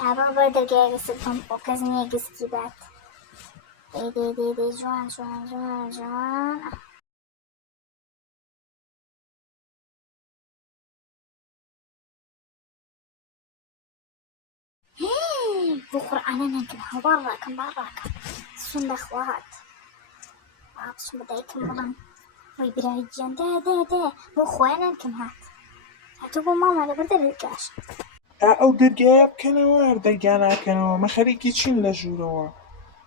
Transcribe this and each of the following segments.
ئابا بۆ دەرگایەکە بکەم بۆ کەس نییە گسکی بات. دەی جوان جوان جوان جوان. بۆ قورئانە نەکەم هەڵباڕاکەم باڕاکەم سون دەخوات بچم بە دایکم بڵێم وەی برای گیان دێ بۆ خۆیان نەکەم هات هاتوو بۆ ماڵ لەبەر دەرگاش. ئەو دەرگایە بکەنەوە دەرگا ناکەنەوە مە خەریکی چین لە ژوورەوە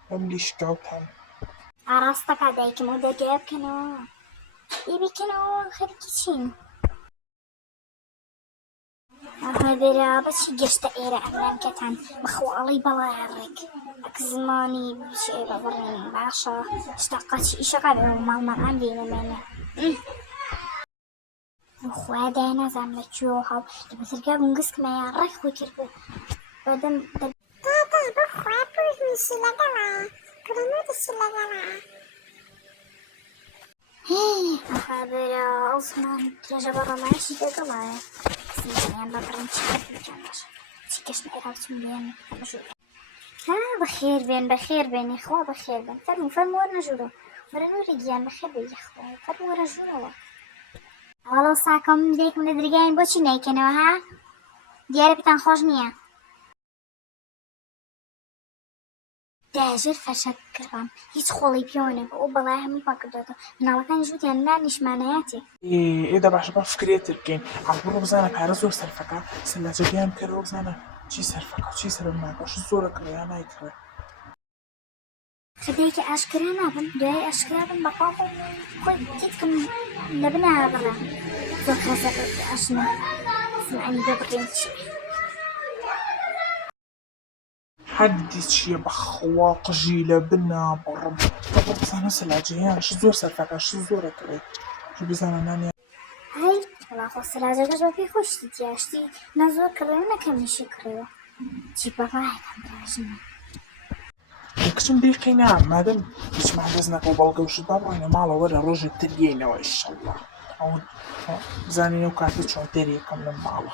ئەم لیشکاوتان. ئاڕاستەکە دایکم ئەو دەرگایە بکەنەوە بکەنەوە خەریکی چین. هەبێرا بەچی گەشتە ئێرە ئەمرانکەتان بەخواڵی بەڵایە ڕێک ئەک زمانی بچێ بەبڕێن باشە شتاقەچی ئیشەکە بێ ماڵمان ئەم دێنەمێنێ خوا دای نەزانم لە کوێوە هەڵ لەبەرگا بووم گسکمەیان ڕێک خۆی کرد بوو بەدەم بخوا پوزمیشی لەگەڵە پرەنووریشی لەگەڵە. هەبێرا ئەو زمان درێژە بە ڕۆمانشی لەگەڵایە سیزانیان بە بڕێن چی بکەن باشە چی کەشنە ئێرا بچم بێن بەخێر بێنێ خوا بەخێر بێن فەرموو وەرنە ژوورە وەرە نووری گیان بەخێر بێ یەخوا فەرموو وەرە ژوورەوە. ئەوەڵەو ساکەم دایکم لە دەرگایان بۆچی نایکەنەوە ها دیارە پێتان خۆش نییە. داژێر فەرشە کڕام هیچ خۆڵی پێوە نەبوو ئەو بەڵای هەمووی پاکردوێتەوە مناڵەکانی ژووتیان نانیشمانایەتێ. ئێدە باشە با فکرێتر بکەین ئەڵبڕۆ بزانە پارە زۆر سەرفەکە سەلاجەکەیان بکەرەوە بزانە چی سەرفەکە و چی سەرم ناکەش زۆرە کڕە یان نایکڕێ خدایکە ئاشکرا نابن دوای ئاشکرا بن بەقاڵ خۆی دیتکم لەبنا بڕە زۆر خەزە ئاشنا سمعانی بۆ بڕێن چی حەدی چییە بەخوا قژی لە بنا بڕم بزانە سەلاجەیانش زۆر سەرفەکەش زۆرە کڕێ بزانە نانیان هەی وەڵاخۆ سەلاجەکەش بە پێی خۆشتی تیاشتی نە زۆر کڕێوە نەکەمیشی کڕێوە چی بەڕایەکەم درژنە کچم دیقی نام مادەم هیچمان دەست نەکەو بەڵگەوشت با بڕۆینە ماڵەوە لە ڕۆژێک تر گەینەوە ئینشەڵڵا ئەو بزانین ئەو کاتە چۆن تێریەکەم لەم ماڵە.